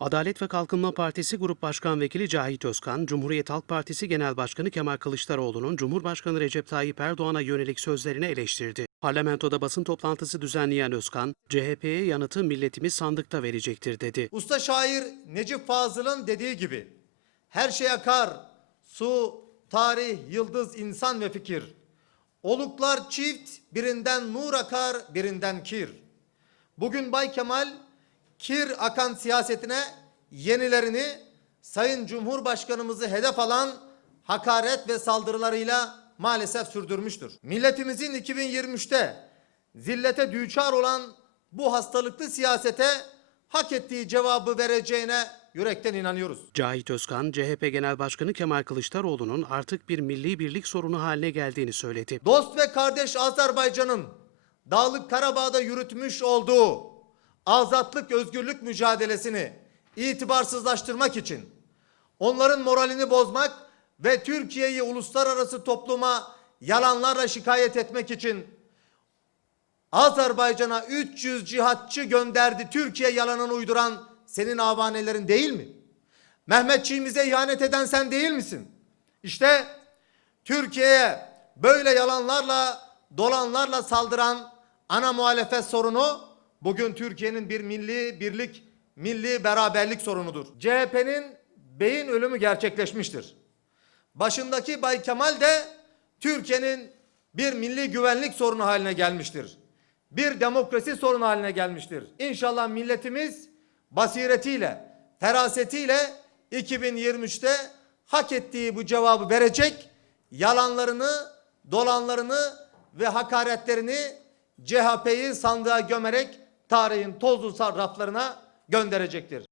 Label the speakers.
Speaker 1: Adalet ve Kalkınma Partisi Grup Başkan Vekili Cahit Özkan, Cumhuriyet Halk Partisi Genel Başkanı Kemal Kılıçdaroğlu'nun Cumhurbaşkanı Recep Tayyip Erdoğan'a yönelik sözlerini eleştirdi. Parlamentoda basın toplantısı düzenleyen Özkan, CHP'ye yanıtı milletimiz sandıkta verecektir dedi.
Speaker 2: Usta şair Necip Fazıl'ın dediği gibi her şey akar, su, tarih, yıldız, insan ve fikir. Oluklar çift, birinden nur akar, birinden kir. Bugün Bay Kemal kir akan siyasetine yenilerini Sayın Cumhurbaşkanımızı hedef alan hakaret ve saldırılarıyla maalesef sürdürmüştür. Milletimizin 2023'te zillete düçar olan bu hastalıklı siyasete hak ettiği cevabı vereceğine yürekten inanıyoruz.
Speaker 1: Cahit Özkan, CHP Genel Başkanı Kemal Kılıçdaroğlu'nun artık bir milli birlik sorunu haline geldiğini söyledi.
Speaker 2: Dost ve kardeş Azerbaycan'ın Dağlık Karabağ'da yürütmüş olduğu azatlık özgürlük mücadelesini itibarsızlaştırmak için onların moralini bozmak ve Türkiye'yi uluslararası topluma yalanlarla şikayet etmek için Azerbaycan'a 300 cihatçı gönderdi Türkiye yalanını uyduran senin avanelerin değil mi? Mehmetçiğimize ihanet eden sen değil misin? İşte Türkiye'ye böyle yalanlarla, dolanlarla saldıran ana muhalefet sorunu bugün Türkiye'nin bir milli birlik, milli beraberlik sorunudur. CHP'nin beyin ölümü gerçekleşmiştir. Başındaki Bay Kemal de Türkiye'nin bir milli güvenlik sorunu haline gelmiştir. Bir demokrasi sorunu haline gelmiştir. İnşallah milletimiz basiretiyle, ferasetiyle 2023'te hak ettiği bu cevabı verecek, yalanlarını, dolanlarını ve hakaretlerini CHP'yi sandığa gömerek tarihin tozlu raflarına gönderecektir.